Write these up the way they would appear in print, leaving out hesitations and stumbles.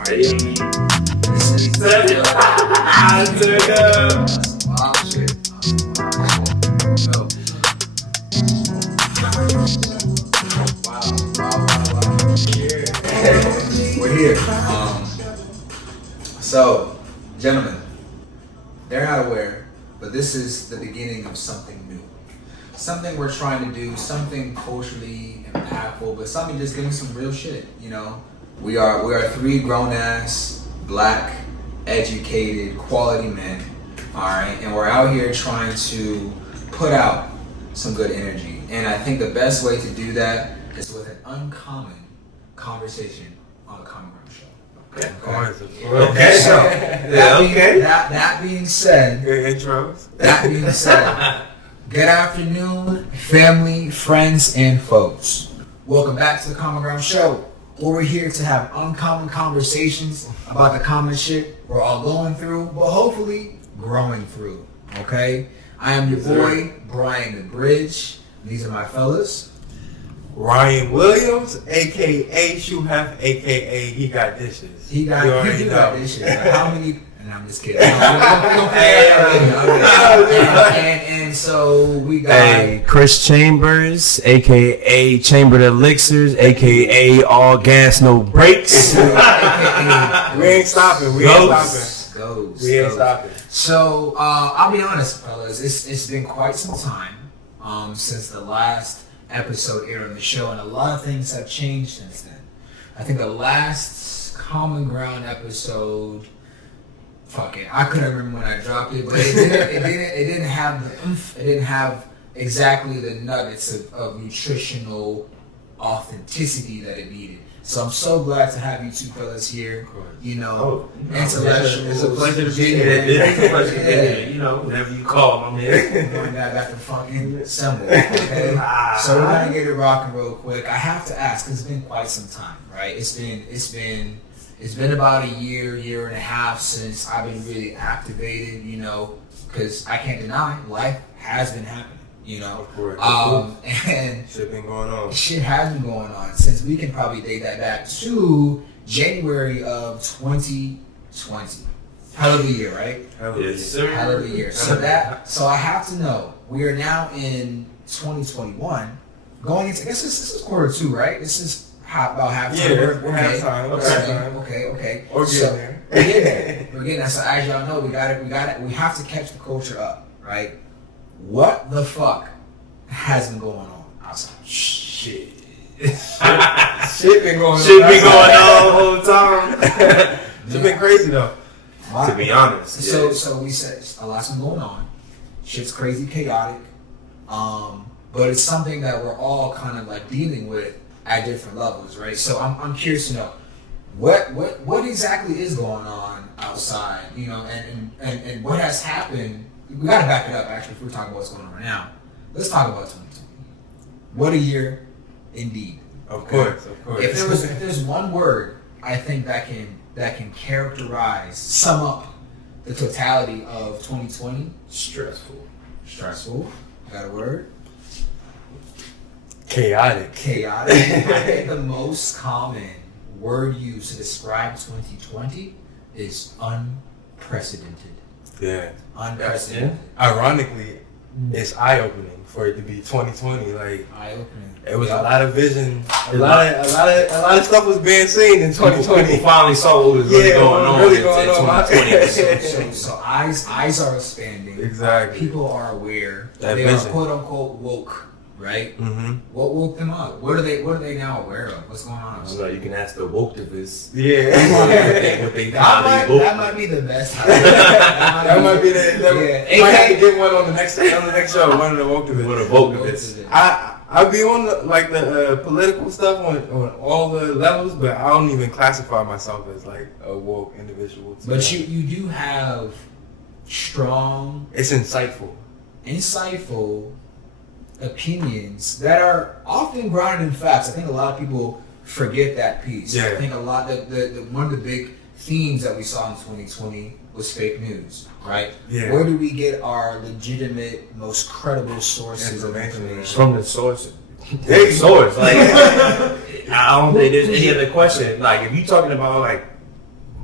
Alright. This is I turned up. Wow, shit. Wow. We're here. So, gentlemen, they're not aware, but this is the beginning of something new. Something we're trying to do, something culturally impactful, but something just giving some real shit, you know? We are three grown-ass, black, educated, quality men, alright? And we're out here trying to put out some good energy. And I think the best way to do that is with an uncommon conversation on the Common Ground Show. Okay. So that being said, good intros. That being said, good afternoon, family, friends, and foes. Welcome back to the Common Ground Show, where we're here to have uncommon conversations about the common shit we're all going through, but hopefully growing through. Okay, I am your boy Brian the Bridge. These are my fellas. Ryan Williams, aka Shoe Hef, aka He Got Dishes. He got dishes. Like, how many? And I'm just kidding. And so we got Chris Chambers, aka Chambered Elixirs, aka All Gas No Brakes. We ain't stopping. We ain't stopping. So I'll be honest, fellas. It's been quite some time since the last episode aired on the show, and a lot of things have changed since then. I think the last Common Ground episode, fuck it, I couldn't remember when I dropped it, but it didn't have the oomph, it didn't have exactly the nuggets of nutritional authenticity that it needed. So I'm so glad to have you two fellas here. You know, intellectuals. It's a pleasure to be here. It's a pleasure to be here. You know, whenever you call, I'm here. I got the fucking symbol. Okay? So we're gonna get it rocking real quick. I have to ask, because it's been quite some time, right? It's been about a year and a half since I've been really activated. You know, because I can't deny life has been happening. You know, of course. And shit been going on. Shit has been going on since we can probably date that back to January of 2020. Hell of a year, right? Yes, sir. Hell of a year. So I have to know, we are now in 2021, going into, I guess this is quarter two, right? This is about half time. Yeah, we're half time. Okay. We're getting there. We're getting there. So as y'all know, we have to catch the culture up, right? What the fuck has been going on outside? Shit been going on. Shit been going on the whole time. Shit been crazy though. Wow. To be honest. So we said a lot's been going on. Shit's crazy chaotic. But it's something that we're all kind of like dealing with at different levels, right? So I'm curious to know what exactly is going on outside, you know, and what has happened. We gotta back it up actually if we're talking about what's going on right now. Let's talk about 2020. What a year indeed. Of course. If there's one word I think that can characterize, sum up the totality of 2020, Stressful. Got a word? Chaotic. I think the most common word used to describe 2020 is unprecedented. Yeah. Unprecedented. Ironically, it's eye-opening for it to be 2020. Like, eye-opening. It was a lot of vision. A lot of stuff was being seen in 2020. People finally saw what was really going on in 2020. So eyes are expanding. Exactly. People are aware. That they vision. are quote unquote woke. Right? Mm-hmm. What woke them up? What are they now aware of? What's going on? So you can ask the woketivists. Yeah. That might be the best. That might be the. Yeah. Might have to get one on the next show. One of the woketivists. I be on the political stuff on all the levels, but I don't even classify myself as like a woke individual. But you do have strong. It's insightful opinions that are often grounded in facts. I think a lot of people forget that piece. Yeah. I think one of the big themes that we saw in 2020 was fake news, right? Yeah. Where do we get our legitimate, most credible sources of information? From the source. The source. Like, I don't think there's any other question. Like, if you're talking about like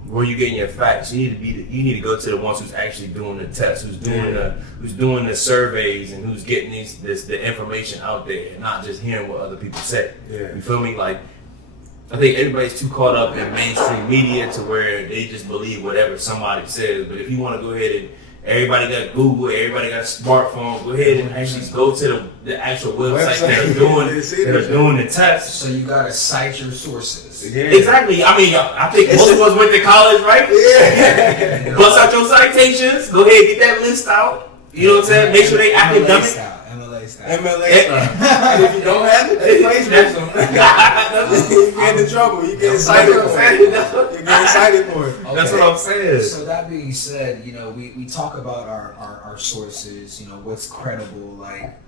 where you getting your facts. You need to go to the ones who's actually doing the tests, who's doing the surveys, and who's getting the information out there, and not just hearing what other people say. Yeah. You feel me? Like, I think everybody's too caught up in mainstream media to where they just believe whatever somebody says. But if you want to go ahead and everybody got Google, everybody got a smartphone, go ahead and actually go to the actual website that are doing the tests. So you gotta cite your sources. Yeah. Exactly. I mean, I think most of us went to college, right? Yeah. Bust out your citations. Go ahead, get that list out. You know what I'm saying? Make sure they academic. MLA style. And if you don't have it, they place with them. You get in trouble. You get excited for it. You get excited for it. That's what I'm saying. So that being said, you know, we talk about our sources, you know, what's credible, like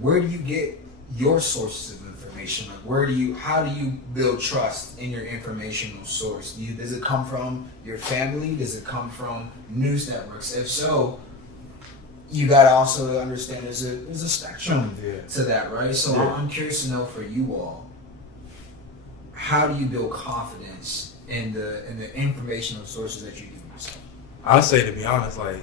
where do you get your sources of information? Like how do you build trust in your informational source? Does it come from your family? Does it come from news networks? If so, you gotta also understand there's a spectrum to that, right? So I'm curious to know for you all, how do you build confidence in the informational sources that you give yourself? I'll say, to be honest, like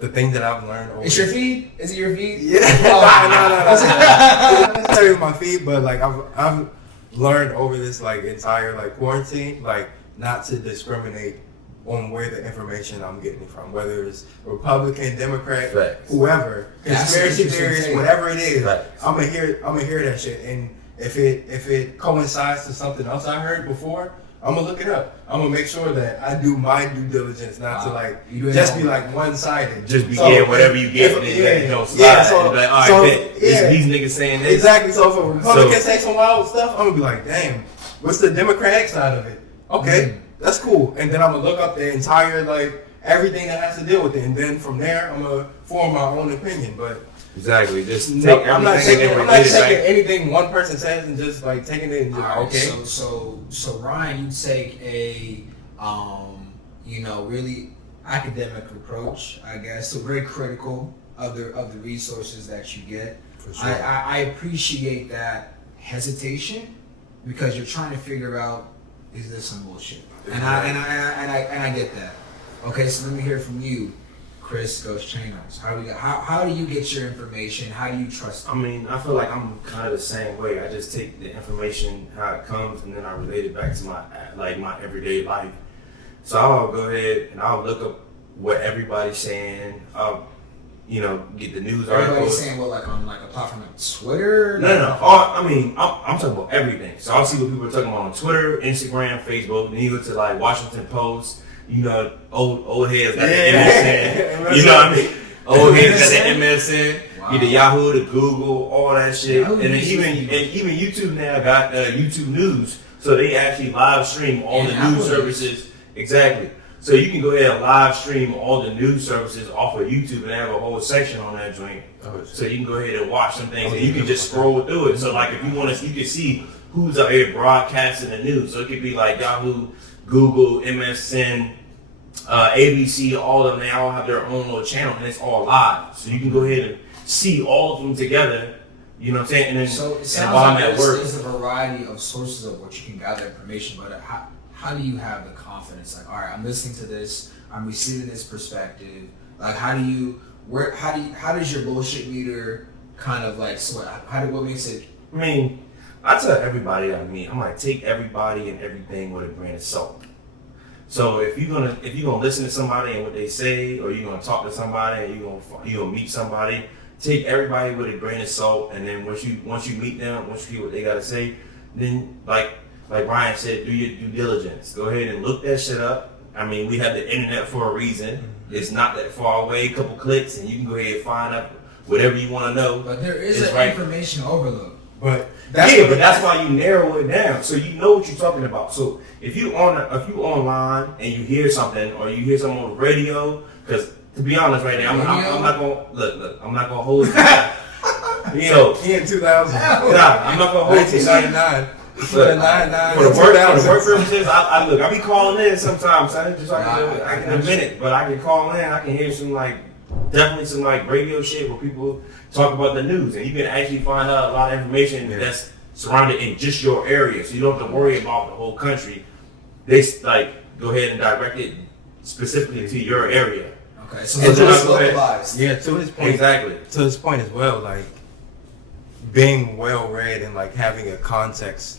the thing that I've learned over. It's your feed? Is it your feed? Yeah. No. Not necessarily my feed, but like I've learned over this like entire like quarantine, like not to discriminate on where the information I'm getting it from, whether it's Republican, Democrat, Facts. Whoever, conspiracy theories, whatever it is, Facts. I'm gonna hear that shit. And if it coincides to something else I heard before, I'm gonna look it up. I'm gonna make sure that I do my due diligence, not to like just be like one-sided. Just be getting whatever you get, and then you know, slide. So, and be like, all right, these niggas saying this. Exactly. So if a Republican say some wild stuff, I'm gonna be like, damn, what's the Democratic side of it? Okay, that's cool. And then I'm gonna look up the entire like everything that has to deal with it, and then from there I'm gonna form my own opinion. But exactly, just take I'm not taking anything one person says and just like taking it and just okay. So Ryan, you take a you know, really academic approach, I guess. So very critical of the resources that you get. For sure. I appreciate that hesitation because you're trying to figure out, is this some bullshit? And I get that. Okay, so let me hear from you, Chris Ghost Chambers. How do you get your information? How do you trust it? I mean, I feel like I'm kind of the same way. I just take the information how it comes, and then I relate it back to my everyday life. So I'll go ahead and I'll look up what everybody's saying. You know, get the news articles. Everybody's saying what, like on like a platform like Twitter? No. I mean, I'm talking about everything. So I'll see what people are talking about on Twitter, Instagram, Facebook. Then you go to like Washington Post. You know, old heads got the MSN. You know what I mean? Old heads got the MSN. Wow. Either Yahoo, the Google, all that shit. Yahoo, and then even YouTube now got YouTube News. So they actually live stream all the news services. Exactly. So you can go ahead and live stream all the news services off of YouTube and have a whole section on that joint. So you can go ahead and watch some things and you can just scroll through it. So like if you want to, you can see who's out here broadcasting the news. So it could be like Yahoo, Google, MSN, ABC, all of them, they all have their own little channel and it's all live. So you can go ahead and see all of them together. You know what I'm saying? And then so it sounds like there's a variety of sources of what you can gather information, but how do you have the confidence? Like, all right, I'm listening to this, I'm receiving this perspective. Like, how does your bullshit meter kind of like sweat? What makes it? I mean, I tell everybody that I meet, I'm like, take everybody and everything with a grain of salt. So if you're gonna listen to somebody and what they say, or you're gonna talk to somebody and you're gonna meet somebody, take everybody with a grain of salt. And then once you meet them, once you hear what they gotta say, then like Ryan said, do your due diligence. Go ahead and look that shit up. I mean, we have the internet for a reason. Mm-hmm. It's not that far away. A couple clicks and you can go ahead and find out whatever you want to know. But there is an information overload. But that's why you narrow it down, so you know what you're talking about. So if you online and you hear something, or you hear something on the radio, because to be honest, right now, I'm not gonna look. I'm not gonna hold you. So in 2000, I'm not gonna hold you. 1999. For the work purposes, I be calling in sometimes. I just like in a minute, but I can call in. I can hear definitely some radio shit where people talk about the news, and you can actually find out a lot of information that's surrounded in just your area, so you don't have to worry about the whole country. they like go ahead and direct it specifically to your area. Okay, so And it's to- localized. Yeah, to his point. Exactly. To his point as well, like being well read and like having a context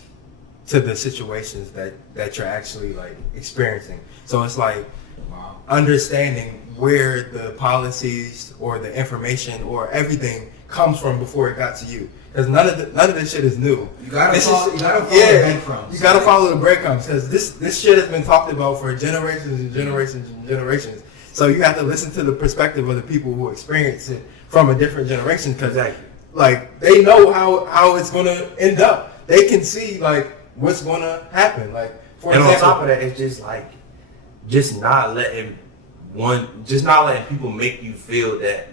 to the situations that you're actually like experiencing. So it's like Wow. understanding where the policies or the information or everything comes from before it got to you. Because none of this shit is new. You gotta This follow, is- you gotta follow yeah, the breadcrumbs. You gotta follow the breadcrumbs because this shit has been talked about for generations and generations and generations. So you have to listen to the perspective of the people who experience it from a different generation because Exactly. like they know how it's gonna end up. They can see like what's gonna happen. Like for And example, on top of that, it's just like, just not letting people make you feel that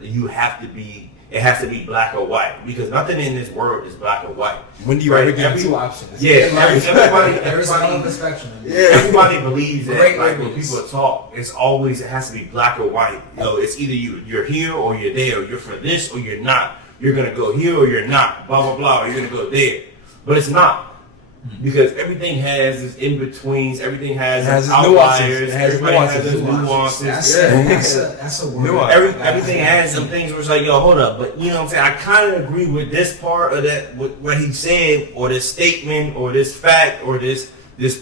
it has to be black or white, because nothing in this world is black or white. when do you Right, ever get every- two options? Yeah, everybody, There is on the spectrum. everybody believes that Great like when movies. people talk, it has to be black or white. You know, it's either you're here or you're there, or you're for this or you're not. You're gonna go here or you're not. Blah blah blah. Or you're gonna go there, but it's not. Because everything has its in-betweens, everything has It has its its outliers, nuances. It has everybody has its nuances. nuances. That's a word. Nuance. Everything has some things where it's like, yo, hold up. But you know what I'm saying? I kind of agree with this part of that, what he said, or this statement, or this fact, or this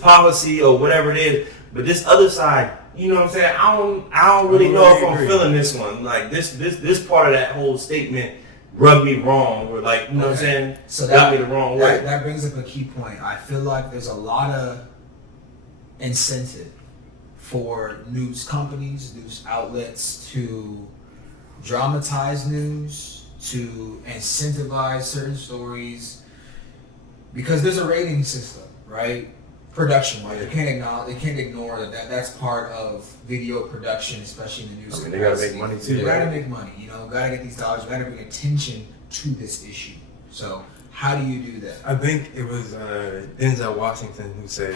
policy, or whatever it is. But this other side, you know what I'm saying? I don't really know if I'm agree. feeling this one. Like this part of that whole statement rubbed me wrong, or like, you know what I'm saying? So got me the wrong way. That brings up a key point. I feel like there's a lot of incentive for news companies, news outlets to dramatize news, to incentivize certain stories, because there's a rating system, right? Production, right? They can't ignore that. That's part of video production, especially in the news. I mean, they gotta make capacity. money too, They gotta right? make money. You know, gotta get these dollars. Gotta bring attention to this issue. So, how do you do that? I think it was Denzel Washington who said,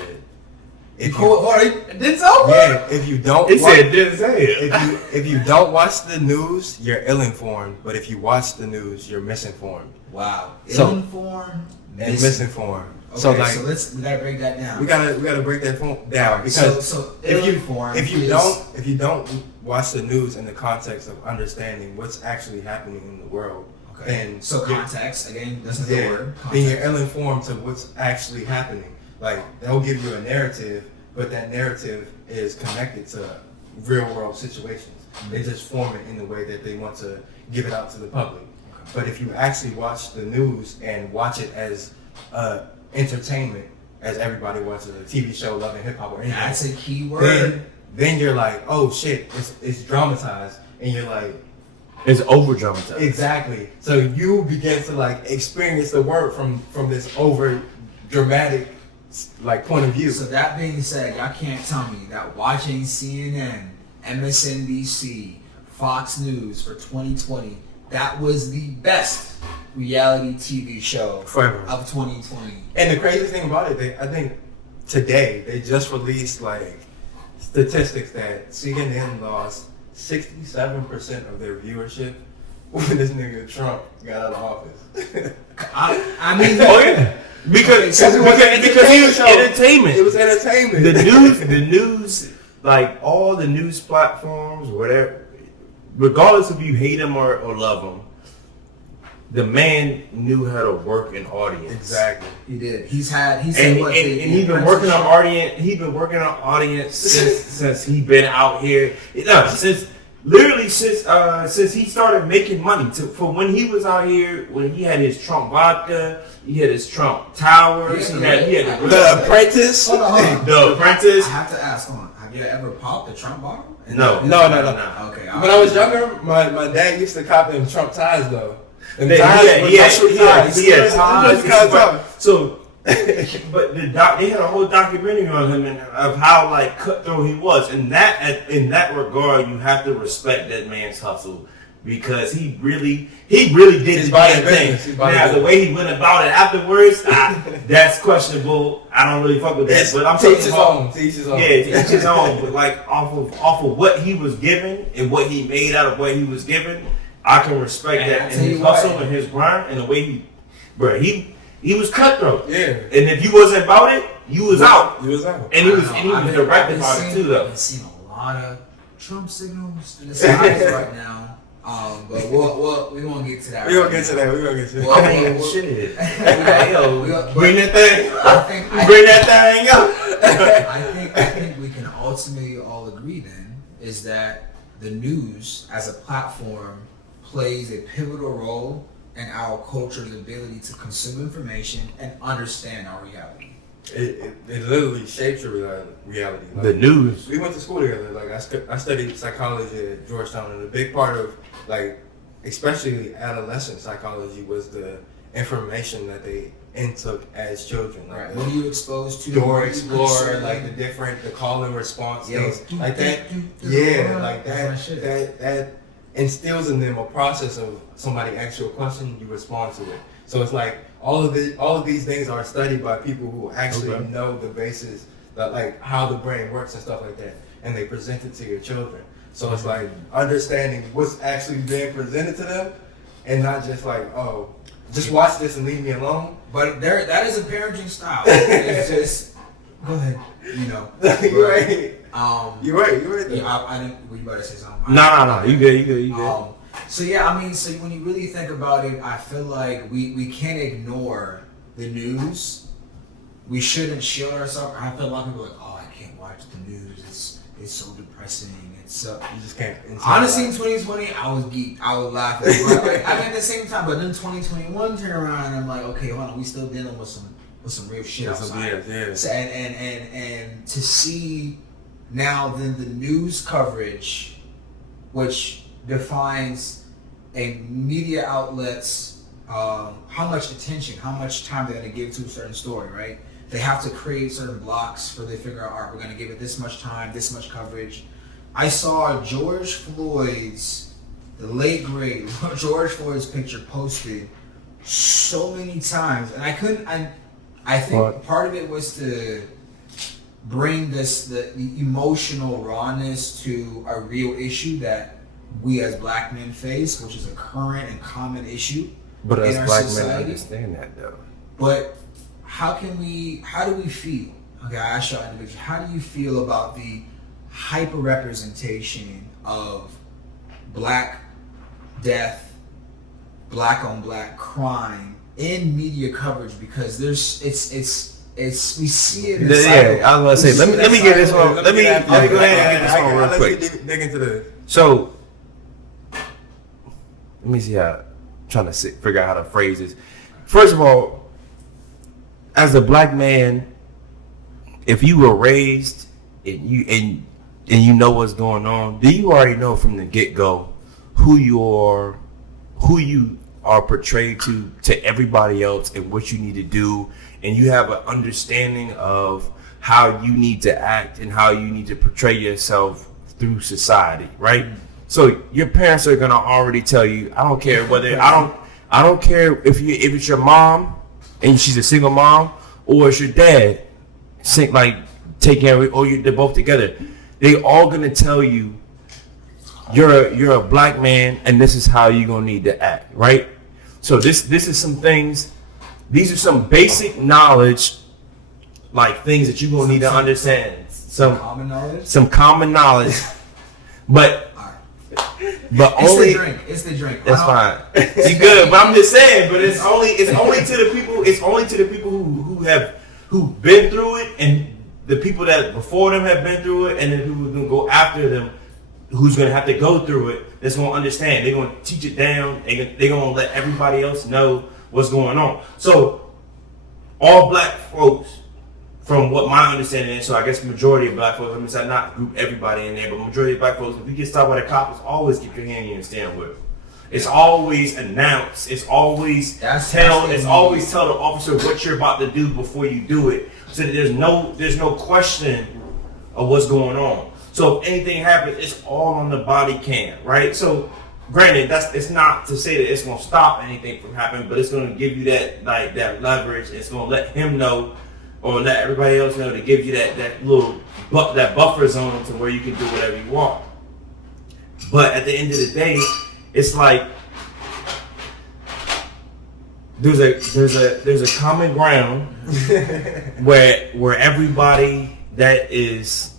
if Denzel? yeah, if you don't It watch, said, didn't say it. if you don't watch the news, you're ill-informed. But if you watch the news, you're misinformed Wow. So- Ill-informed and misinformed. Okay, So like we gotta break that down. we gotta break that down Alright, because so if you ill-informed if you is- don't watch the news in the context of understanding what's actually happening in the world, Okay. then So you're- context again. That's the yeah, word. then you're Context. ill-informed to what's actually happening. Like they'll give you a narrative, but that narrative is connected to real-world situations. They just form it in the way that they want to give it out to the public. But if you actually watch the news and watch it as entertainment, as everybody watches a TV show, Love and Hip Hop, or anything, That's a key word. then you're like, oh shit, it's dramatized, and you're like, It's over dramatized. exactly. So you begin to like experience the word from this over dramatic like point of view. So that being said, y'all can't tell me that watching CNN, MSNBC, Fox News for 2020, that was the best reality TV show Forever. of 2020. And the crazy thing about it, I think today they just released like statistics that CNN lost 67% of their viewership when this nigga Trump got out of office. I mean, Oh yeah, because it was an he was show. entertainment. It was entertainment. the news, like all the news platforms, whatever, regardless if you hate him or love him, the man knew how to work an audience. Exactly. he did. He said And, what? and he's been working on audience. He's been working on audience since he been out here. No, since he started making money. For when he was out here, when he had his Trump vodka, he had his Trump towers. He had The Apprentice. Hold on. The Apprentice. I have to ask. Hold on. Have you ever popped a Trump bottle? No. Okay. When I was younger, my dad used to cop them Trump ties though. Them He ties were luxury ties. had Ties. ties. So, but they had a whole documentary on him and of how like cutthroat he was, and in that regard, you have to respect that man's hustle because he really did He's the body damn business. thing. He's body Now the business. way he went about it afterwards, that's questionable. I don't really fuck with that. It's But I'm to talking each his about. own. To each his own. Yeah, to each his own. But like off of what he was given and what he made out of what he was given, I can respect And I that tell and you his what. hustle and his grind and the way he was cutthroat. Yeah. And if you wasn't about it, you was out. You was out. And he was direct about it too, though. I've been seeing a lot of Trump signals in the skies right now. But we won't get to that. We gonna get to that. Well, I mean, shit. Hey, yo, bring that thing. Bring that thing up. I think we can ultimately all agree then is that the news as a platform plays a pivotal role in our culture's ability to consume information and understand our reality. It literally shapes your reality. Like, The news. We went to school together. Like I studied psychology at Georgetown, and a big part of especially adolescent psychology was the information that they intook as children. Like Right. What are you exposed to? Door Explorer, like the call and response things, like that. Yeah, like that instills in them a process of somebody asks you a question, you respond to it. So it's like all of these things are studied by people who actually know the basis, that like how the brain works and stuff like that, and they present it to your children. So it's like understanding what's actually being presented to them, and not just like, oh, just watch this and leave me alone. But that is a parenting style. It's just go ahead, you know. You're right. You're right. Yeah, I didn't. Were you about to say something? No. You good. So yeah, I mean, so when you really think about it, I feel like we can't ignore the news. We shouldn't shield ourselves. I feel like people are like, oh, I can't watch the news. It's so depressing. It's so You just can't. honestly in 2020, I was geeked. I was laughing. But like, I mean, at the same time, but then 2021 turned around, and I'm like, okay, hold on, we still dealing with some real shit outside. Yeah. So, and to see now then the news coverage, which defines a media outlet's how much attention, how much time they're going to give to a certain story, right? They have to create certain blocks for they figure out, all right, we're going to give it this much time, this much coverage. I saw the late great George Floyd's picture posted so many times, and I think part of it was to bring the emotional rawness to a real issue that we as black men face, which is a current and common issue But in us our black society. men understand that though. But how do we feel? Okay, I asked y'all individually, how do you feel about the hyper representation of black death, black on black crime in media coverage? Because it's we see it in Yeah, I was gonna say, let me get this one. Let me go ahead and get this one real quick. Dig into the. So, let me see how. Trying to figure out how to phrase this. First of all, as a black man, if you were raised and you know what's going on, then you already know from the get-go who you are portrayed to everybody else and what you need to do, and you have an understanding of how you need to act and how you need to portray yourself through society, right? So your parents are gonna already tell you. I don't care whether I don't care if it's your mom and she's a single mom, or it's your dad, taking care of it, or they're both together. They all gonna tell you you're a black man and this is how you're gonna need to act, right? So this is some things. These are some basic knowledge, like things that you're gonna need to understand. Some common knowledge, but only it's the drink. That's fine. You good, but I'm just saying. But it's only to the people. It's only to the people who've been through it, and the people that before them have been through it, and then who are gonna go after them, who's gonna have to go through it. That's gonna understand. They're gonna teach it down. They're gonna let everybody else know what's going on. So all black folks, from what my understanding is, so I guess the majority of black folks, I mean, not group everybody in there, but majority of black folks, if you get stopped by the cops, always keep your hand in your steering wheel. It's always announced. It's always tell the officer what you're about to do before you do it, so that there's no question of what's going on. So if anything happens, it's all on the body cam, right? So granted, it's not to say that it's gonna stop anything from happening, but it's gonna give you that leverage. It's gonna let him know, or let everybody else know, to give you that buffer zone to where you can do whatever you want. But at the end of the day, it's like there's a common ground where everybody that has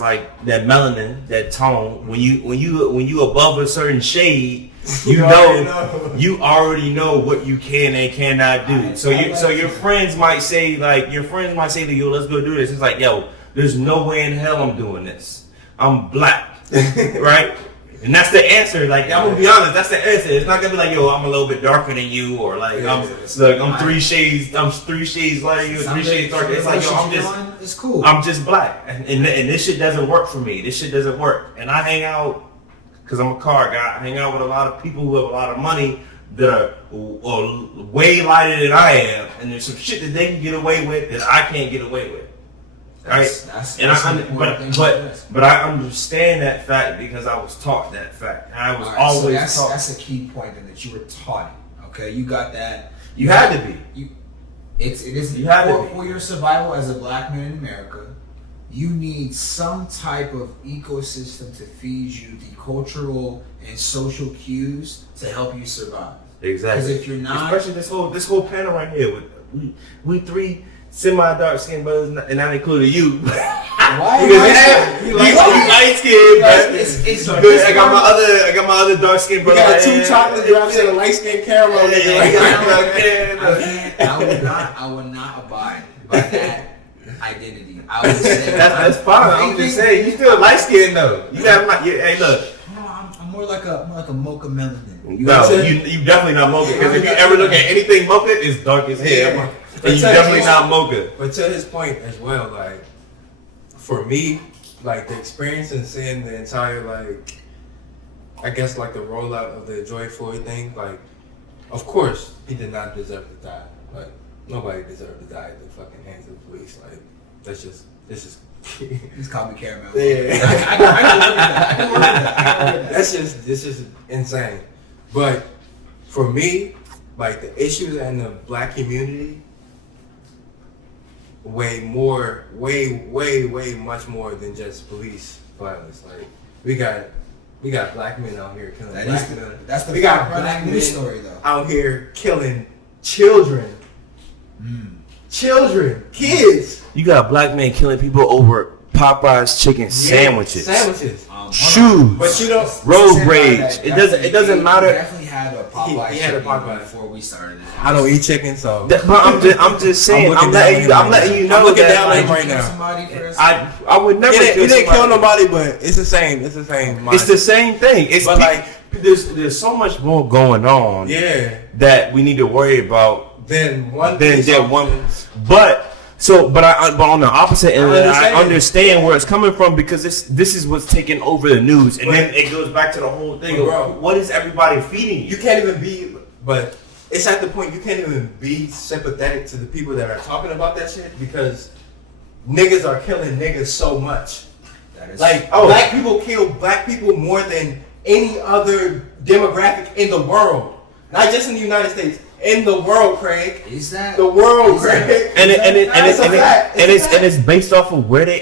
like that melanin, that tone, when you above a certain shade, you already know what you can and cannot do. So your friends might say to you, let's go do this. It's like, yo, there's no way in hell I'm doing this. I'm black, right? And that's the answer. Like, I'm gonna be honest, that's the answer. It's not gonna be like, yo, I'm a little bit darker than you, or like I'm 3 shades lighter than you, 3 shades darker. It's like, yo, it's cool. I'm just black, and this shit doesn't work for me. This shit doesn't work. And I hang out because I'm a car guy. I hang out with a lot of people who have a lot of money that are way lighter than I am, and there's some shit that they can get away with that I can't get away with. Right, but I understand that fact because I was taught that fact. And I was always taught. That's a key point, and that you were taught it. Okay, you got that. You had to be. It is for your survival as a black man in America. You need some type of ecosystem to feed you the cultural and social cues to help you survive. Exactly. Because if you're not, especially this whole panel right here with we 3 semi-dark skinned brothers, and that included you. Why? You light skinned, but it's good. I got my other dark skinned brother. We got 2 chocolate drops and a light skinned caramel nigga. I would not abide by that identity. I would say that's fine. I'm just saying you still light skinned though. You got hey look. I'm more like a mocha melanin. You definitely not mocha, because if you ever look at anything mocha, it's dark as hell. Yeah. And you definitely not mocha. But to his point as well, like, for me, like, the experience and seeing the entire, like, I guess, like, the rollout of the George Floyd thing, like, of course, he did not deserve to die. Like, nobody deserved to die at the fucking hands of the police. Like, this is... He's called me caramel. Yeah. I can work with that. This is insane. But, for me, like, the issues in the black community... way much more than just police violence. Like we got black men out here killing black men. That's the we got black news story though. Out here killing children. Children, kids. You got black men killing people over Popeye's chicken sandwiches. Shoes. But you don't road rage. It doesn't matter. He definitely had a Popeye. He had a Popeye before we started. I don't eat chicken, so. But I'm just saying. I'm letting you know that. I'm right now. I would never. He didn't kill nobody, but it's the same. It's the same. It's the same thing. It's but like there's so much more going on. Yeah. That we need to worry about than one. But on the opposite end, I understand where it's coming from, because this is what's taking over the news, and then it goes back to the whole thing of what is everybody feeding you? You can't even be, but it's at the point you can't even be sympathetic to the people that are talking about that shit, because niggas are killing niggas so much. That is black people kill black people more than any other demographic in the world, not just in the United States. In the world, Craig. Is that the world, Craig? And it's based off of where they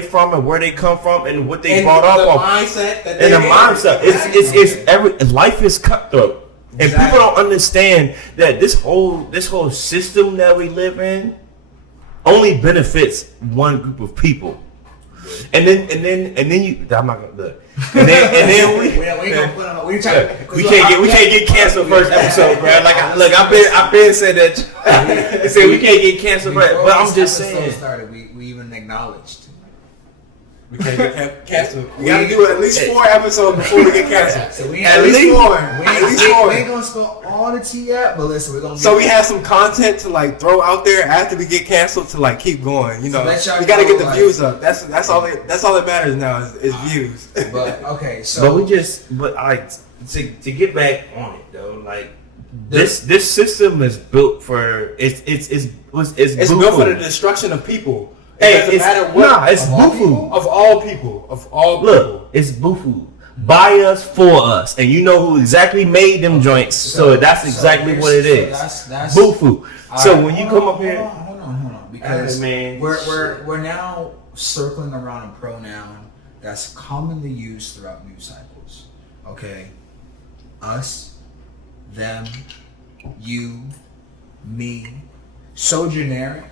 from and where they come from and what they brought up on. Mindset that and the mindset. It's life is cutthroat, and people don't understand that this whole system that we live in only benefits one group of people. And then you. I'm not gonna look. And then we can't get canceled first episode, bro. Like I've been said that. Said we can't get canceled, but I'm just saying. Started, we even acknowledged. We can't get canceled. We gotta do at least 4 episodes before we get canceled. So we at least 4. We ain't gonna spill all the tea yet, but listen, we're gonna. So we have some content to like throw out there after we get canceled to like keep going. You know, we gotta get the views up. That's all that matters now is views. But okay, so to get back on it though, like this system is built for it's built for the destruction of people. It doesn't matter what. It's bufu. Of all people. Look, it's bufu. By us, for us. And you know who exactly made them joints. So that's exactly what it is. That's bufu. So when you come up here. Hold on. Because we're now circling around a pronoun that's commonly used throughout news cycles. Okay? Us, them, you, me. So generic,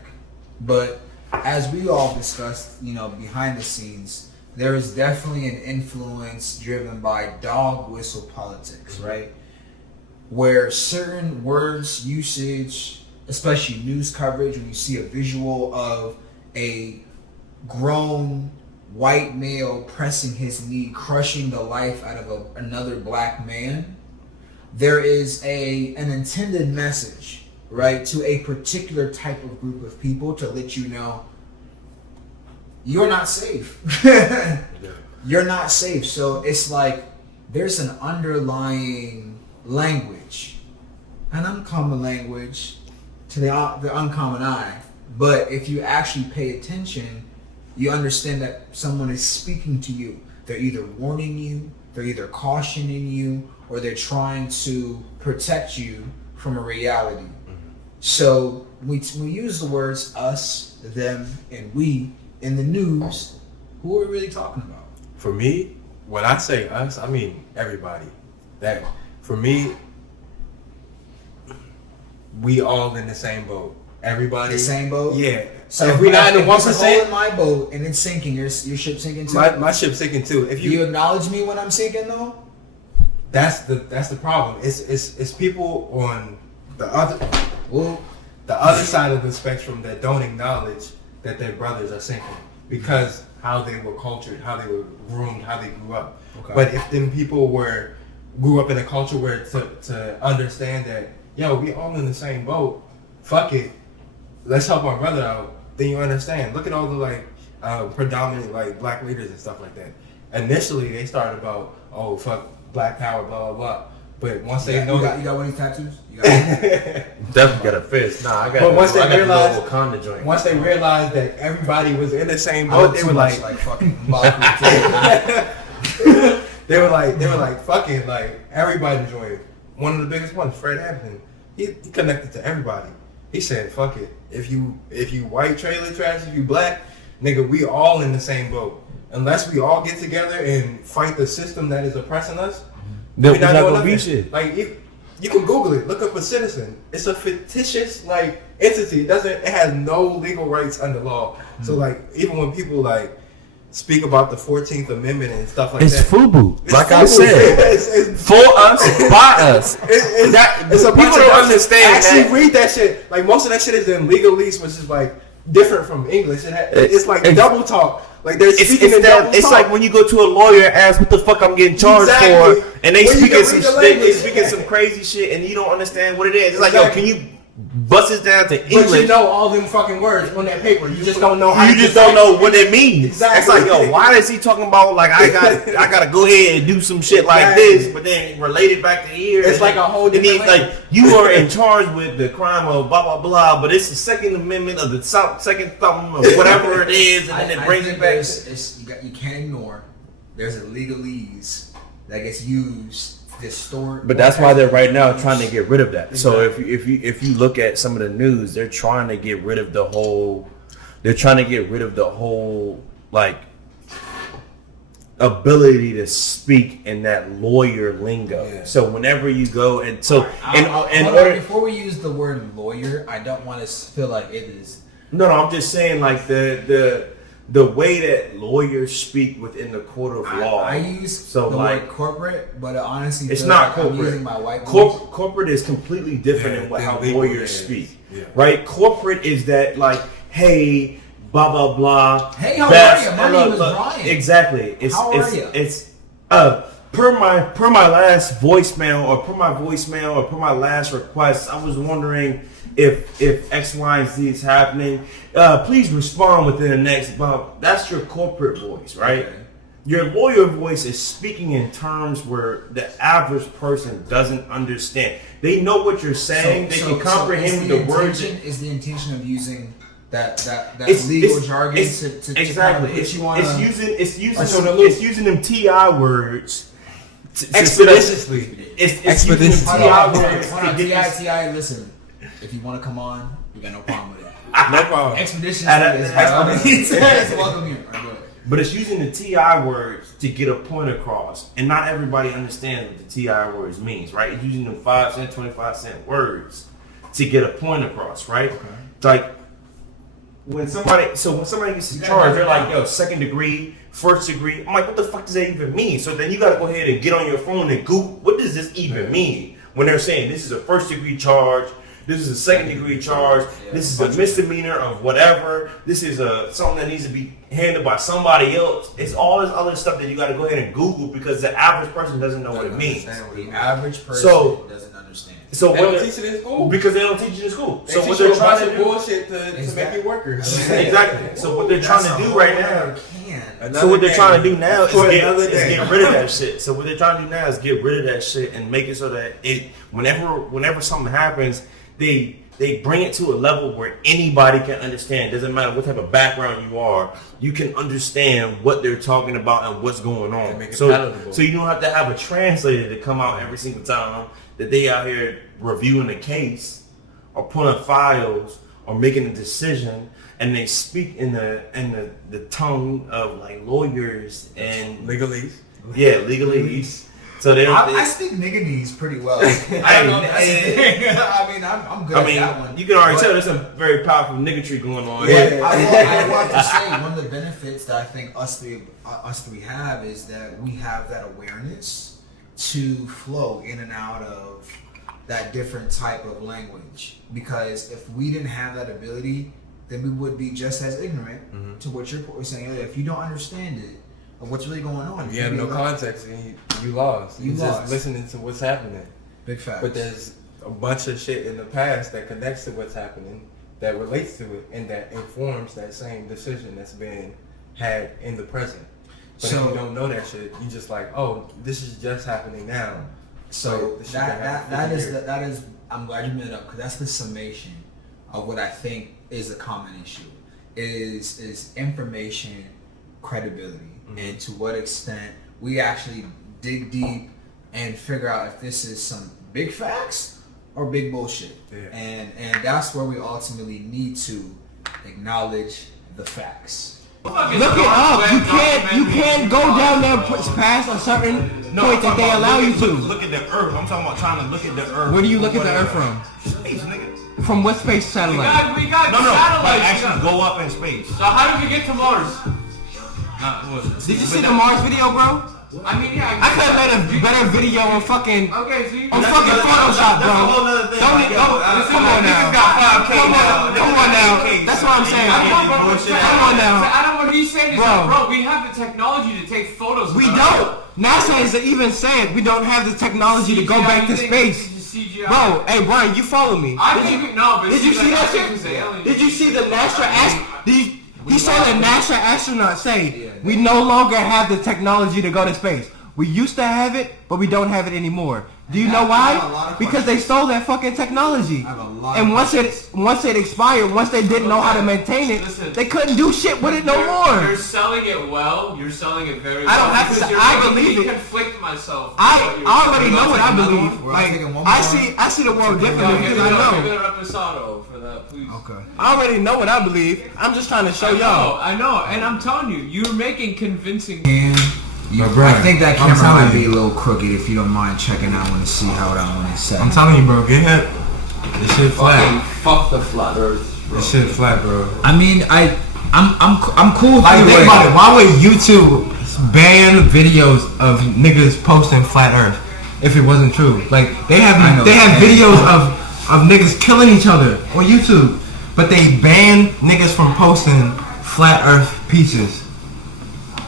but as we all discussed, behind the scenes, there is definitely an influence driven by dog whistle politics, right? Where certain words usage, especially news coverage, when you see a visual of a grown white male pressing his knee, crushing the life out of another black man, there is an intended message, right, to a particular type of group of people to let you know you're not safe. You're not safe. So it's like there's an underlying language, an uncommon language to the uncommon eye. But if you actually pay attention, you understand that someone is speaking to you. They're either warning you, they're either cautioning you, or they're trying to protect you from a reality. So we use the words us, them, and we in the news. Who are we really talking about? For me, when I say us, I mean everybody. That for me, we all in the same boat. Everybody. The same boat? Yeah. So if we're not in the 1%, there's a hole in my boat and it's sinking, your ship sinking too? My ship's sinking too. If you acknowledge me when I'm sinking though? That's the problem. It's people on the other side of the spectrum that don't acknowledge that their brothers are sinking because how they were cultured, how they were groomed, how they grew up. Okay. But if them people grew up in a culture where to understand that, we all in the same boat, fuck it, let's help our brother out, then you understand. Look at all the predominant black leaders and stuff like that. Initially they started about, oh fuck black power, blah blah blah. But once they know you got any tattoos? You got any? Definitely got a fist. Nah, I got. But once they realized, Wakanda joint. Once they realized that everybody was in the same boat, they were like fucking. they were like fucking everybody enjoyed. One of the biggest ones, Fred Hampton, he connected to everybody. He said, "Fuck it. If you white trailer trash, if you black, nigga, we all in the same boat. Unless we all get together and fight the system that is oppressing us." We're not gonna be shit. You can Google it. Look up a citizen. It's a fictitious entity. It has no legal rights under law. Mm-hmm. So even when people speak about the 14th Amendment and stuff like it's that, FUBU. It's like FUBU. I said, it's for us, by us. It's a people don't understand. Actually, read that shit. Most of that shit is in legalese, which is different from English. It's double talk. They're speaking in double talk. It's like when you go to a lawyer and ask what the fuck I'm getting charged for, and they speaking some crazy shit, and you don't understand what it is. It's like, yo, can you bust it down to English? But you know all them fucking words on that paper. You just don't know how. You just don't know what it means. Exactly. It's like, yo, why is he talking about I gotta go ahead and do some shit like this, but then relate it back to here? It's like a whole different. You are in charge with the crime of blah blah blah, but it's the Second Amendment of the second thumb or whatever it is, and then it brings it back. You can't ignore. There's a legalese that gets used. Distort. But that's why they're right now trying to get rid of that. Exactly. So if you look at some of the news, they're trying to get rid of the whole. They're trying to get rid of the whole ability to speak in that lawyer lingo. Yeah. So whenever you go and before we use the word lawyer, I don't want to feel like it is. No, I'm just saying the way that lawyers speak within the court of law. I use the word corporate, but honestly, it's not corporate. I'm using my white corporate is completely different than how lawyers speak. Yeah. Right? Corporate is that hey, blah blah blah. Hey, how are you? My name is Brian. Exactly. How are you? It's per my last voicemail or per my last request, I was wondering if X, Y, and Z is happening, please respond within the next month. That's your corporate voice, right? Okay. Your lawyer voice is speaking in terms where the average person doesn't understand. They know what you're saying. They can comprehend the words. Is the intention of using that legal jargon to exactly. Put you on It's using them TI words. Expeditiously. It's using them TI words. TI, listen. If you want to come on, we got no problem with it. No problem. Expeditiously is welcome here. Right, But it's using the TI words to get a point across. And not everybody understands what the TI words means, right? It's using the 5 cent, 25 cent words to get a point across, right? Okay. Like when somebody gets a charge, they're like, yo, 2nd degree, 1st degree. I'm like, what the fuck does that even mean? So then you gotta go ahead and get on your phone and Google, what does this even mean? When they're saying this is a 1st degree charge, this is a 2nd degree charge, this is a misdemeanor of whatever, this is something that needs to be handled by somebody else. It's all this other stuff that you got to go ahead and Google because the average person doesn't know what it means. The average person doesn't understand. So they don't teach it in school because they don't teach it in school. So what they're trying to do bullshit to make it workers. Exactly. So what they're trying to do right now. So what they're trying to do now is get rid of that shit. So what they're trying to do now is get rid of that shit and make it so that whenever something happens, they bring it to a level where anybody can understand. Doesn't matter what type of background you are, you can understand what they're talking about and what's going on. So you don't have to have a translator to come out every single time that they out here reviewing the case or pulling files or making a decision, and they speak in the tongue of like lawyers and legalese. Yeah, legalese. So I speak nigganese pretty well. I don't know. That's the thing. I mean, I'm good at that one. You can already tell there's some very powerful niggatry going on. Yeah. I want to say one of the benefits that I think us three have is that we have that awareness to flow in and out of that different type of language. Because if we didn't have that ability, then we would be just as ignorant to what you're saying earlier. If you don't understand it, of what's really going on. You have no context and you lost. You just listening to what's happening. Big facts. But there's a bunch of shit in the past that connects to what's happening, that relates to it, and that informs that same decision that's being had in the present. But if you don't know that shit, you just like, oh, this is just happening now. So that is I'm glad you brought it up because that's the summation of what I think is a common issue is information credibility. And to what extent we actually dig deep and figure out if this is some big facts or big bullshit. Yeah. And that's where we ultimately need to acknowledge the facts. Look it up. You can't go down there past a certain point that they allow you to. Look at the Earth. I'm talking about trying to look at the Earth. Where do you look at the Earth from? Space, nigga. From what space satellite? We got satellites. Like actually go up in space. So how did we get to Mars? Did you see the Mars video, bro? I mean, yeah. I could have made a better video on fucking fucking Photoshop, bro. That's a whole other thing. Come on now. Come on now. That's what I'm saying. Come on now. Adam, what he's saying is, bro, we have the technology to take photos. We don't. NASA is even saying we don't have the technology to go back to space. Bro, hey Brian, you follow me? Did you see that shit? Did you see the NASA He saw the NASA astronaut say, we no longer have the technology to go to space. We used to have it, but we don't have it anymore. Do you know why? Because they stole that fucking technology. And once it expired, once they didn't know how to maintain it, they couldn't do shit with it no more. You're selling it well. You're selling it very well. I don't have to. I believe it. Conflict myself. I already know what I believe. Like I see the world differently because I know. Give it a reposado for that, please. Okay. I already know what I believe. I'm just trying to show y'all. I know, and I'm telling you, you're making convincing. I think that camera might be a little crooked. If you don't mind checking out, I want to see how that one is set. I'm telling you, bro, get hip. This shit flat. Fuck the flat Earth. Bro. This shit flat, bro. I mean, I'm cool. Like, think about it. Why would YouTube ban videos of niggas posting flat Earth if it wasn't true? Like they have videos of niggas killing each other on YouTube, but they ban niggas from posting flat Earth pieces.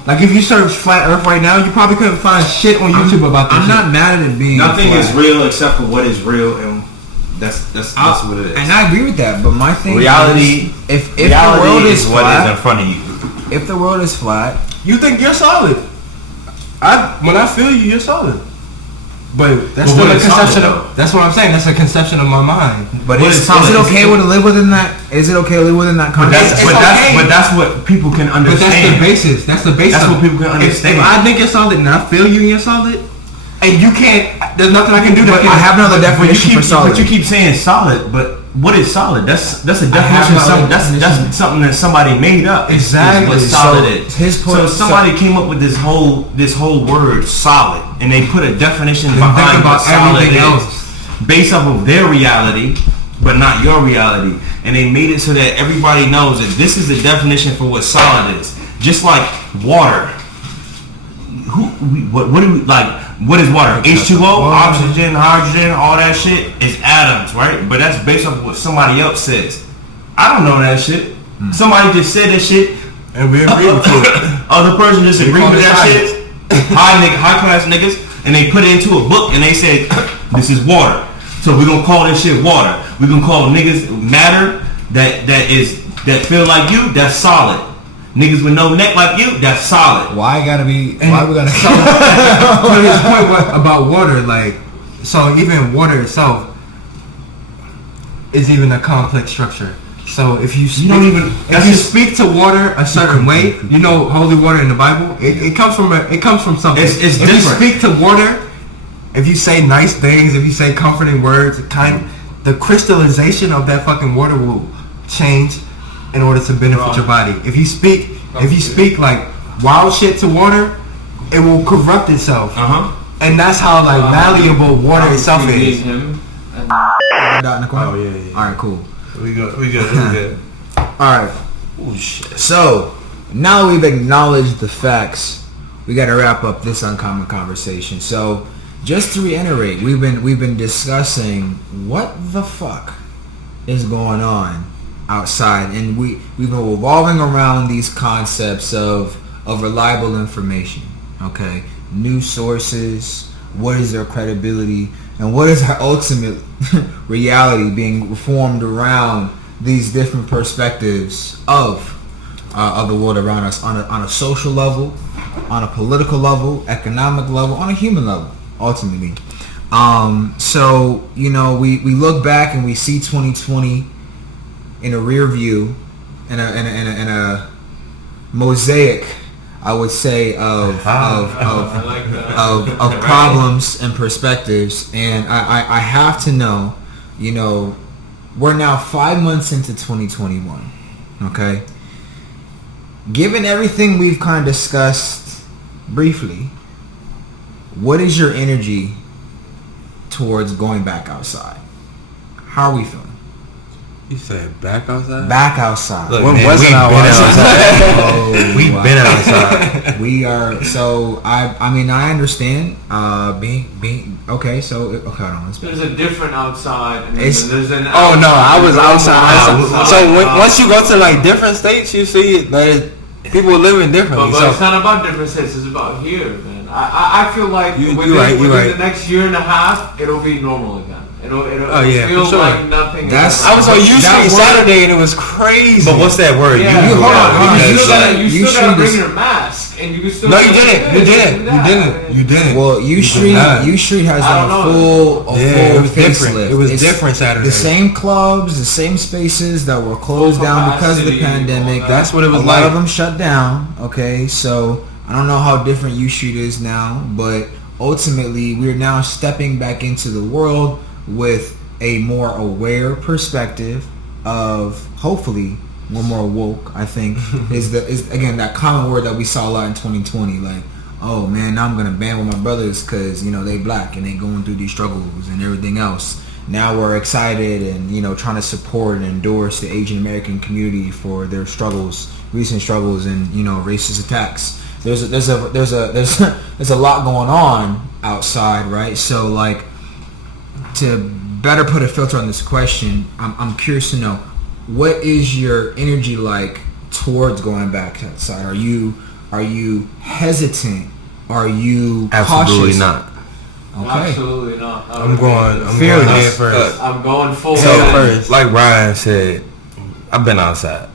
Like if you search flat Earth right now, you probably couldn't find shit on YouTube about this. I'm not mad at it being. Nothing is real except for what is real, and that's what it is. And I agree with that, but my thing reality is, if the world is what flat, is in front of you. If the world is flat, you think you're solid. When I feel you, you're solid. But that's still a conception of. That's what I'm saying. That's a conception of my mind. But is it okay to live within that? Is it okay to live within that context? But that's what people can understand. But that's the basis. That's the basis. That's what people can understand. If I think you're solid and I feel you and you're solid, and you can't. There's nothing I can do. But I have another definition for solid. But you keep saying solid. But what is solid? That's a definition. That's something that somebody made up. Exactly. Is what solid is. His point. So somebody came up with this whole word solid, and they put a definition behind what solid is, based off of their reality, but not your reality. And they made it so that everybody knows that this is the definition for what solid is. Just like water. What do we like? What is water? H2O, oxygen, hydrogen, all that shit is atoms, right? But that's based off of what somebody else says. I don't know that shit. Somebody just said that shit, And we agree with you. other person just agreed with that shit. High class niggas, and they put it into a book and they said, this is water. So we're gonna call this shit water. We're gonna call niggas matter that feel like you, that's solid. Niggas with no neck like you, that's solid. Why we gotta to his point about water, like, so even water itself is even a complex structure. So if you speak to water a certain way, you know, holy water in the Bible, it comes from something. It's if different. you speak to water, if you say nice things, if you say comforting words, the crystallization of that fucking water will change in order to benefit your body. If you speak like wild shit to water, it will corrupt itself. And that's how like malleable water itself is. Oh yeah. All right, cool. We good. All right. Oh shit. So now that we've acknowledged the facts, we got to wrap up this uncommon conversation. So just to reiterate, we've been discussing what the fuck is going on outside, and we've been revolving around these concepts of reliable information. Okay, news sources. What is their credibility, and what is our ultimate reality being formed around these different perspectives of the world around us on a social level, on a political level, economic level, on a human level, ultimately. So you know, we look back and we see 2020 in a rear view, in a mosaic, I would say, of problems and perspectives. And I have to know, you know, we're now 5 months into 2021. Okay, given everything we've kind of discussed briefly, what is your energy towards going back outside? How are we feeling? You said back outside? Back outside. Look, when wasn't I outside? We've been outside. We are. So I mean I understand. Being okay. So hold on. There's a different outside. And It's- there's an Oh no, I was outside. outside. So once you go to like different states, you see that people living differently. But So it's not about different states. It's about here, man. I feel like You within right. the next year and a half, it'll be normal again. It'll Oh, yeah, feel for sure. like nothing. That's- I was on U That Street word- Saturday and it was crazy. But what's that word? Yeah, hold on. You Because, still gotta you bring should- your mask, and you can still. No, you didn't. You didn't. Well, U Street has I done don't a full it was different. facelift. It was It's different Saturday. The same clubs, the same spaces that were closed down because of the Capacity, pandemic. all That's what it was a like. lot of them shut down. Okay, so I don't know how different U Street is now, but ultimately we're now stepping back into the world with a more aware perspective of, hopefully we're more woke, I think, is again that common word that we saw a lot in 2020, like, oh man, now I'm gonna band with my brothers because, you know, they black and they going through these struggles and everything else. Now we're excited and, you know, trying to support and endorse the Asian American community for their recent struggles and, you know, racist attacks. There's a lot going on outside, right? So like, to better put a filter on this question, I'm curious to know, what is your energy like towards going back outside? Are you hesitant? Are you Absolutely cautious? not. Okay. Absolutely not. I'm going Fearless. head first. I'm going full. So head. first, Like Ryan said, I've been outside.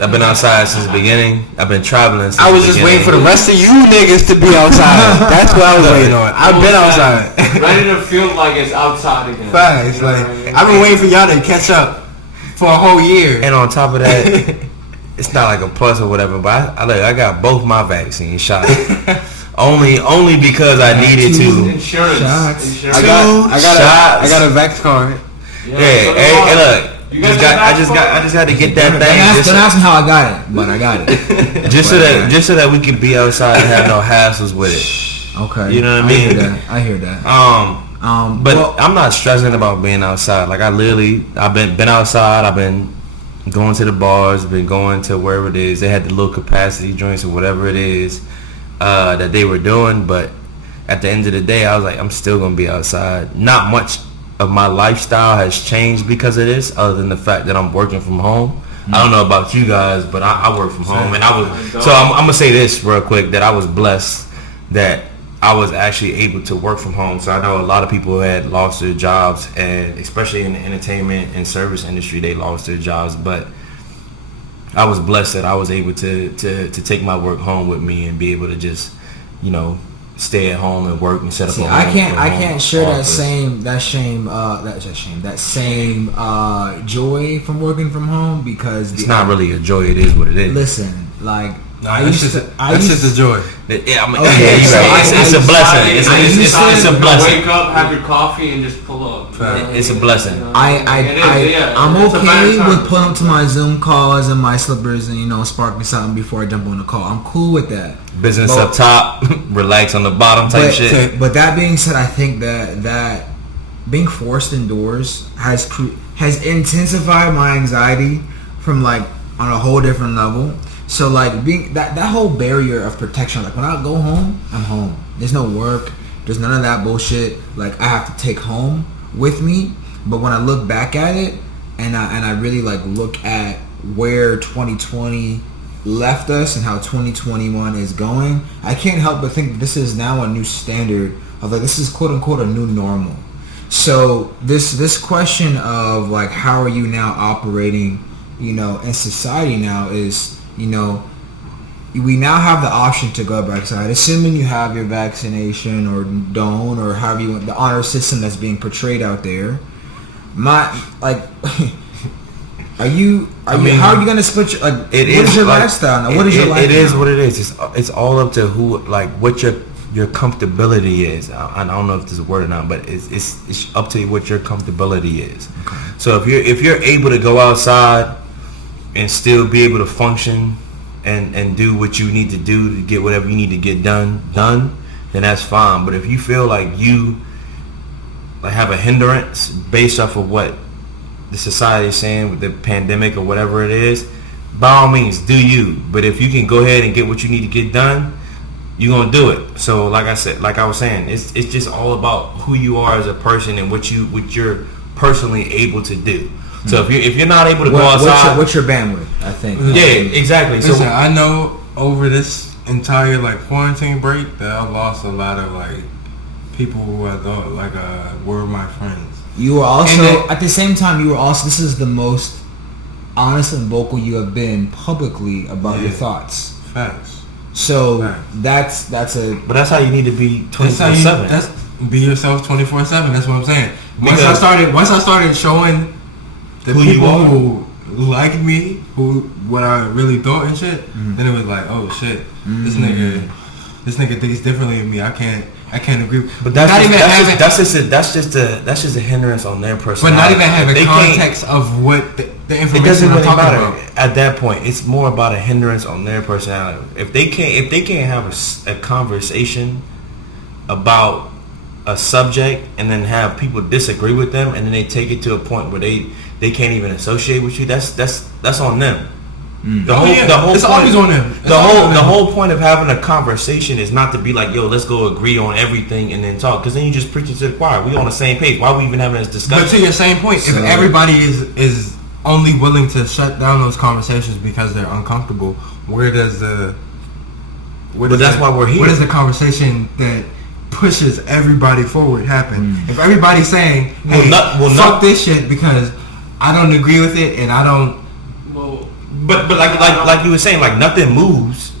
I've been outside since the beginning. I've been traveling since I was the just beginning. waiting for the rest of you niggas to be outside. That's what I was waiting on. I've been outside. Ready to feel like it's outside again. Facts. You know Like what I mean? I've been waiting for y'all to catch up for a whole year. And on top of that, it's not like a plus or whatever, but I got both my vaccine shots. only because I needed to. Insurance. Shots. Insurance. I got a Vax card. Hey, look. I just had to get that thing. Don't ask me how I got it, but I got it. just so that we could be outside and have no hassles with it. Okay. You know what I mean? I hear that. But I'm not stressing about being outside. Like I've been outside. I've been going to the bars, been going to wherever it is. They had the little capacity joints or whatever it is that they were doing. But at the end of the day, I was like, I'm still gonna be outside. Not much of my lifestyle has changed because of this, other than the fact that I'm working from home. I don't know about you guys, but I work from home, and I'm gonna say this real quick, that I was blessed that I was actually able to work from home. So I know a lot of people had lost their jobs, and especially in the entertainment and service industry, they lost their jobs. But I was blessed that I was able to take my work home with me and be able to just, stay at home and work and set up. I can't share that same joy from working from home, because it's not really a joy. It is what it is. Listen, like. That's just a joy. Yeah, I mean, it's a blessing. It's a blessing. Wake up, have your coffee, and just pull up. It's a blessing. I'm okay with pulling up to my Zoom calls and my slippers and spark me something before I jump on the call. I'm cool with that. Business up top, relax on the bottom type shit. But that being said, I think that being forced indoors has intensified my anxiety from on a whole different level. So being that whole barrier of protection, when I go home, I'm home. There's no work. There's none of that bullshit. I have to take home with me. But when I look back at it, and I really look at where 2020 left us and how 2021 is going, I can't help but think this is now a new standard of this is quote unquote a new normal. So this question of how are you now operating, in society now is. We now have the option to go back outside, assuming you have your vaccination or don't, or however you want the honor system that's being portrayed out there. How are you gonna split your what is your lifestyle now? What is your lifestyle? It is what it is. It's all up to who what your comfortability is. I don't know if this is a word or not, but it's up to what your comfortability is. Okay. So if you're able to go outside and still be able to function and do what you need to do to get whatever you need to get done, then that's fine. But if you feel like you have a hindrance based off of what the society is saying with the pandemic or whatever it is, by all means, do you. But if you can go ahead and get what you need to get done, you're gonna do it. So like I was saying, it's just all about who you are as a person and what you're personally able to do. So if you're not able to go outside, what's your bandwidth? I think. Yeah, exactly. Listen, I know over this entire quarantine break that I lost a lot of people who I thought were my friends. You were also at the same time. You were also. This is the most honest and vocal you have been publicly about your thoughts. Facts. So Facts. that's a. But that's how you need to be 24/7. That's be yourself 24/7. That's what I'm saying. Once I started showing the who people you are, who liked me, what I really thought and shit, then it was oh shit, this nigga thinks differently of me. I can't agree. But that's just a hindrance on their personality. But not even having context of what the information it doesn't really I'm talking matter about. At that point. It's more about a hindrance on their personality. If they can't have a conversation about a subject and then have people disagree with them, and then they take it to a point where they can't even associate with you, that's on them. The whole it's point, always on them. The whole point of having a conversation is not to be yo, let's go agree on everything and then talk, because then you just preaching to the choir. We on the same page. Why are we even having this discussion? But to your same point, if everybody is only willing to shut down those conversations because they're uncomfortable, that's why we're here. Where does the conversation that pushes everybody forward happen? If everybody's saying, hey, fuck this shit because I don't agree with it and I don't. But like you were saying, nothing moves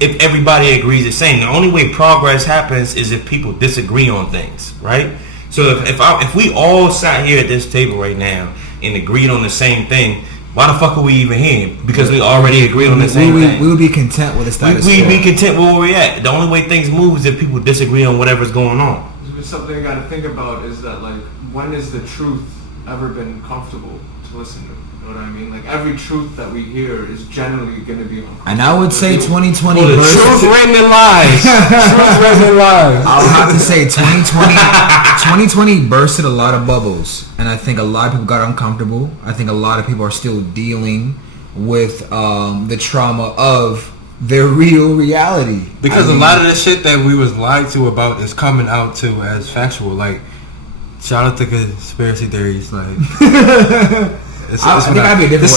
if everybody agrees the same. The only way progress happens is if people disagree on things, right? So if we all sat here at this table right now and agreed on the same thing, why the fuck are we even here? Because we already agreed on the same thing. We would be content with the status quo. We'd be content with where we're at. The only way things move is if people disagree on whatever's going on. Something I got to think about is that when is the truth ever been comfortable to listen to. You know what I mean? Like every truth that we hear is generally going to be uncomfortable. And I would say 2020 Truth burst. written in lies. Truth written in lies. I'll have to say 2020 bursted a lot of bubbles, and I think a lot of people got uncomfortable. I think a lot of people are still dealing with the trauma of their real reality. Because a lot of the shit that we was lied to about is coming out to as factual. Like, shout out to conspiracy theories. Like, I think I'd be a different the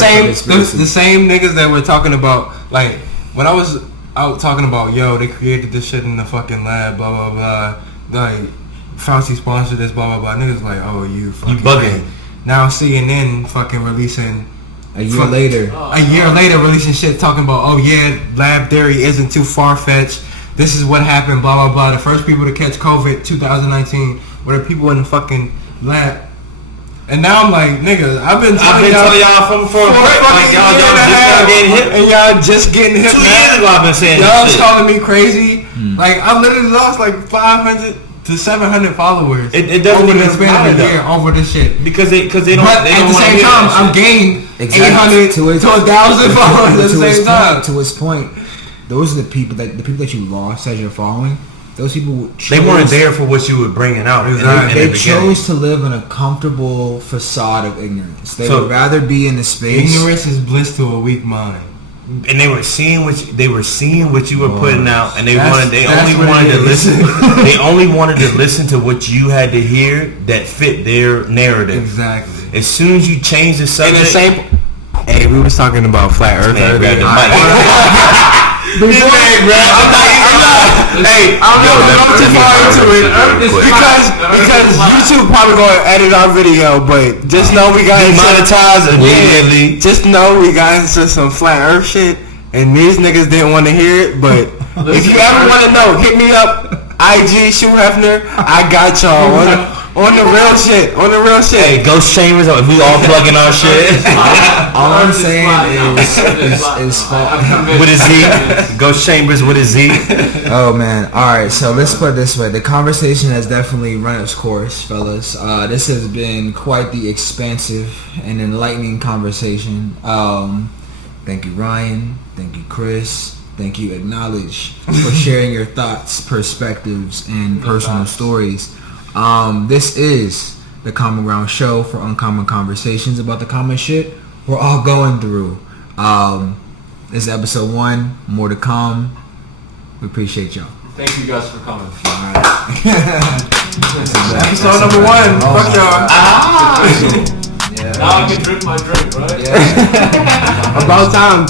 same niggas that we're talking about. Like, when I was out talking about, yo, they created this shit in the fucking lab, blah blah blah. Like, Fauci sponsored this, blah blah blah. Niggas like, oh, you bugging. Now CNN fucking releasing. A year later releasing shit talking about, oh yeah, lab theory isn't too far-fetched. This is what happened, blah, blah, blah. The first people to catch COVID, 2019, were the people in the fucking lab. And now I'm like, nigga, I've been telling y'all for like y'all just getting hip. And y'all just getting hip. 2 years ago I've been saying y'all this shit. calling me crazy. Like, I literally lost like 500 to 700 followers. It doesn't over even the span of a year over this shit. Because they don't. But They at don't the same time, I've gained 800 to 1,000 followers at the same time. To his point, those are the people that you lost as you're following. Those people They weren't there for what you were bringing out. They chose to live in a comfortable facade of ignorance. They would rather be in the space. Ignorance is bliss to a weak mind. And they were seeing what you were putting out, and they only what wanted it to is. listen. They only wanted to listen to what you had to hear that fit their narrative. Exactly. As soon as you change the subject, Hey, we was talking about flat Earth man, earlier. grab the mic. This man grab the mic. Hey, I'm not going too far into it because YouTube probably gonna edit our video, but just know we got Demonetized immediately. Just know we got into some flat Earth shit, and these niggas didn't want to hear it. But if you ever want to know, hit me up. IG Shoe Hefner. I got y'all on the real shit. On the real shit. Hey, Ghost Chambers, we all plugging our shit. All I'm saying is with a Z. Ghost Chambers with a Z. Oh man. Alright, so let's put it this way. The conversation has definitely run its course, fellas. This has been quite the expansive and enlightening conversation. Thank you, Ryan. Thank you, Chris. Thank you, Acknowledge, for sharing your thoughts, perspectives, and personal stories. This is the Common Ground Show for uncommon conversations about the common shit we're all going through. This is episode 1. More to come. We appreciate y'all. Thank you guys for coming. Episode number 1. Fuck y'all. Now I can drink my drink, right? About time.